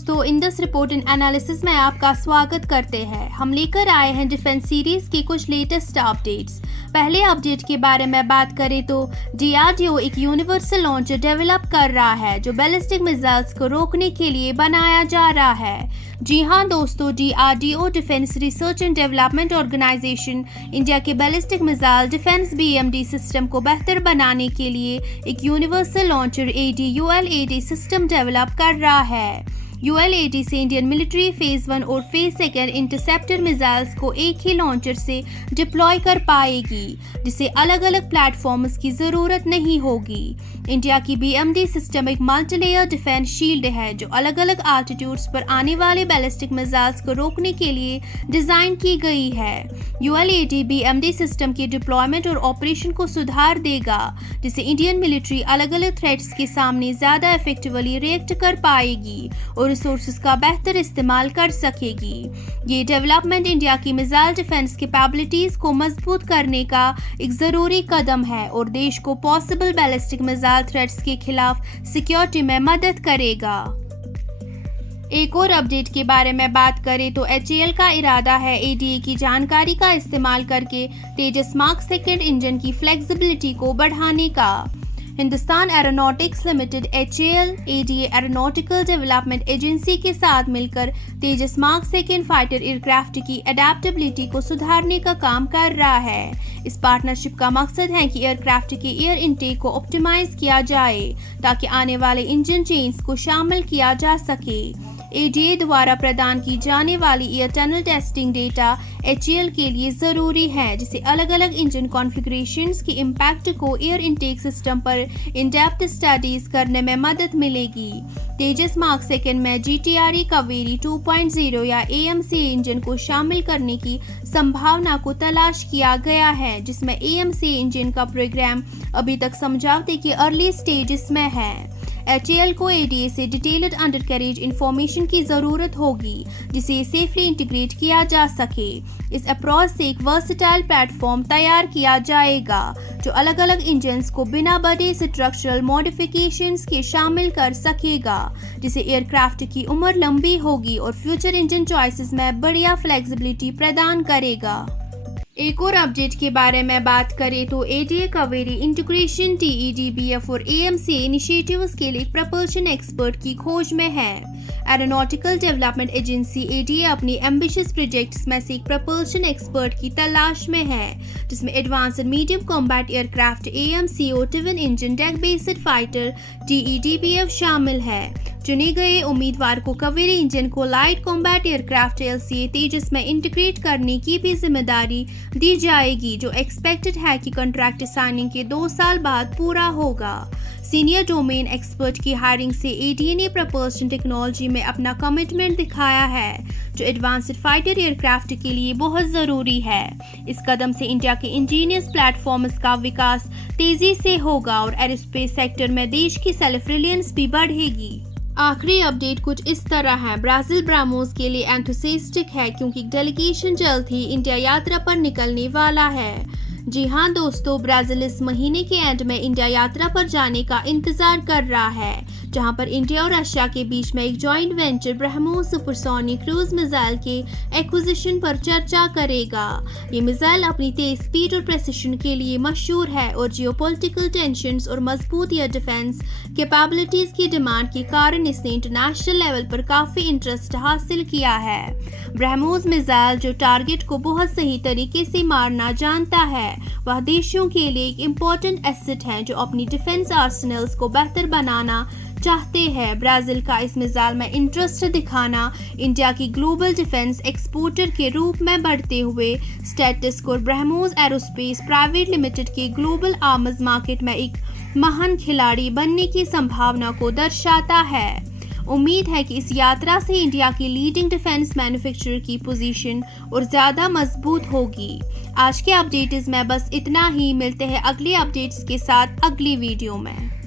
दोस्तों, in this report and analysis में आपका स्वागत करते हैं। हम लेकर आए हैं डिफेंस सीरीज की कुछ लेटेस्ट अपडेट्स। पहले अपडेट के बारे में बात करें तो DRDO एक यूनिवर्सल लॉन्चर डेवलप कर रहा है जो बैलिस्टिक मिसाइल्स को रोकने के लिए बनाया जा रहा है। जी हाँ दोस्तों, DRDO defence research and development organisation India के ballistic missile defence BMD system को बेहतर बनाने के लिए एक universal launcher ULAD system develop कर रहा है। ULAD से इंडियन मिलिट्री फेज 1 और फेज 2 इंटरसेप्टर मिसाइल्स को एक ही लॉन्चर से डिप्लॉय कर पाएगी, जिसे अलग अलग प्लेटफॉर्म्स की जरूरत नहीं होगी। इंडिया की BMD सिस्टम एक मल्टीलेयर डिफेंस शील्ड है जो अलग अलग एल्टीट्यूड्स पर आने वाले बैलिस्टिक मिसाइल्स को रोकने के लिए डिजाइन की गई है। ULAD BMD सिस्टम के डिप्लॉयमेंट और ऑपरेशन को सुधार देगा, जिससे इंडियन मिलिट्री अलग अलग थ्रेट्स के सामने ज्यादा इफेक्टिवली रिएक्ट कर पाएगी और रिसोर्सेज का बेहतर इस्तेमाल कर सकेगी। ये डेवलपमेंट इंडिया की मिसाइल डिफेंस कैपेबिलिटीज को मजबूत करने का एक जरूरी कदम है और देश को पॉसिबल बैलिस्टिक मिसाइल थ्रेट्स के खिलाफ सिक्योरिटी में मदद करेगा। एक और अपडेट के बारे में बात करें तो HAL का इरादा है ADA की जानकारी का इस्तेमाल करके तेजस मार्क 2 इंजन की फ्लेक्सिबिलिटी को बढ़ाने का। Hindustan aeronautics limited HAL ADA aeronautical development agency के साथ मिलकर तेजस मार्क 2 फाइटर एयरक्राफ्ट की अडेप्टेबिलिटी को सुधारने का काम कर रहा है। इस पार्टनरशिप का मकसद है कि एयरक्राफ्ट के एयर इनटेक को ऑप्टिमाइज किया जाए ताकि आने वाले इंजन चेंज को शामिल किया जा सके। ADA द्वारा प्रदान की जाने वाली air tunnel testing data HAL के लिए जरूरी है, जिसे अलग अलग इंजन कॉन्फ़िगरेशंस के इम्पैक्ट को एयर इनटेक सिस्टम पर इन डेप्थ स्टडीज करने में मदद मिलेगी। तेजस मार्क 2 में GTRE कावेरी 2.0 या AMCA इंजन को शामिल करने की संभावना को तलाश किया गया है, जिसमें AMCA इंजन का प्रोग्राम अभी तक समझौते के अर्ली स्टेजेस में है। HAL को ADA से डिटेल्ड अंडरकैरेज इंफॉर्मेशन की जरूरत होगी, जिसे सेफली इंटीग्रेट किया जा सके। इस अप्रोच से एक वर्सेटाइल प्लेटफॉर्म तैयार किया जाएगा जो अलग अलग इंजन्स को बिना बड़े स्ट्रक्चरल मॉडिफिकेशंस के शामिल कर सकेगा, जिसे एयरक्राफ्ट की उम्र लंबी होगी और फ्यूचर इंजन चॉइसेस में बढ़िया फ्लेक्सिबिलिटी प्रदान करेगा। एक और अपडेट के बारे में बात करें तो ADA कावेरी इंटीग्रेशन TEDBF और AMCA इनिशिएटिव्स के लिए प्रपल्शन एक्सपर्ट की खोज में है। एरोनॉटिकल डेवलपमेंट एजेंसी ADA अपनी एम्बिशियस प्रोजेक्ट्स में से एक प्रपल्शन एक्सपर्ट की तलाश में है, जिसमें advanced medium combat aircraft AMCO twin engine deck based fighter TEDBF शामिल है। चुने गए उम्मीदवार को कावेरी इंजन को लाइट कॉम्बैट एयरक्राफ्ट LCA तेजस में इंटीग्रेट करने की भी जिम्मेदारी दी जाएगी, जो एक्सपेक्टेड है कि कॉन्ट्रैक्ट साइनिंग के 2 साल बाद पूरा होगा। सीनियर डोमेन एक्सपर्ट की हायरिंग से ADA ने प्रपल्शन टेक्नोलॉजी में अपना कमिटमेंट दिखाया है, जो एडवांस्ड फाइटर एयरक्राफ्ट के लिए बहुत ज़रूरी है। इस कदम से इंडिया के इंजीनियर्स प्लेटफॉर्म्स का विकास तेजी से होगा और एरोस्पेस सेक्टर में देश की सेल्फ रिलायंस भी बढ़ेगी। आखिरी अपडेट कुछ इस तरह है। ब्राजील ब्राह्मोस के लिए एंथुसियास्टिक है क्योंकि डेलीगेशन जल्द ही इंडिया यात्रा पर निकलने वाला है। जी हाँ दोस्तों, ब्राजील इस महीने के एंड में इंडिया यात्रा पर जाने का इंतजार कर रहा है, जहां पर इंडिया और रशिया के बीच में एक joint venture BrahMos supersonic cruise missile के एक्विजिशन पर चर्चा करेगा। ये मिसाइल अपनी तेज स्पीड और प्रेसिशन के लिए मशहूर है और जियोपॉलिटिकल टेंशंस और मजबूत एयर डिफेंस कैपेबिलिटीज की डिमांड के कारण इसने इंटरनेशनल लेवल पर काफी इंटरेस्ट हासिल किया है। ब्रह्मोस मिसाइल जो टारगेट को बहुत सही तरीके से मारना जानता है, वह देशों के लिए एक इम्पोर्टेंट एसेट है जो अपनी डिफेंस आर्सेनल्स को बेहतर बनाना चाहते हैं। ब्राजील का इस मिसाइल में इंटरेस्ट दिखाना इंडिया की ग्लोबल डिफेंस एक्सपोर्टर के रूप में बढ़ते हुए स्टेटस को ब्रह्मोस एरोस्पेस प्राइवेट लिमिटेड के ग्लोबल आर्म्स मार्केट में एक महान खिलाड़ी बनने की संभावना को दर्शाता है। उम्मीद है कि इस यात्रा से इंडिया की लीडिंग डिफेंस मैन्युफैक्चरर की पोजीशन और ज़्यादा मजबूत होगी। आज के अपडेट्स में बस इतना ही। मिलते हैं अगले अपडेट्स के साथ अगली वीडियो में।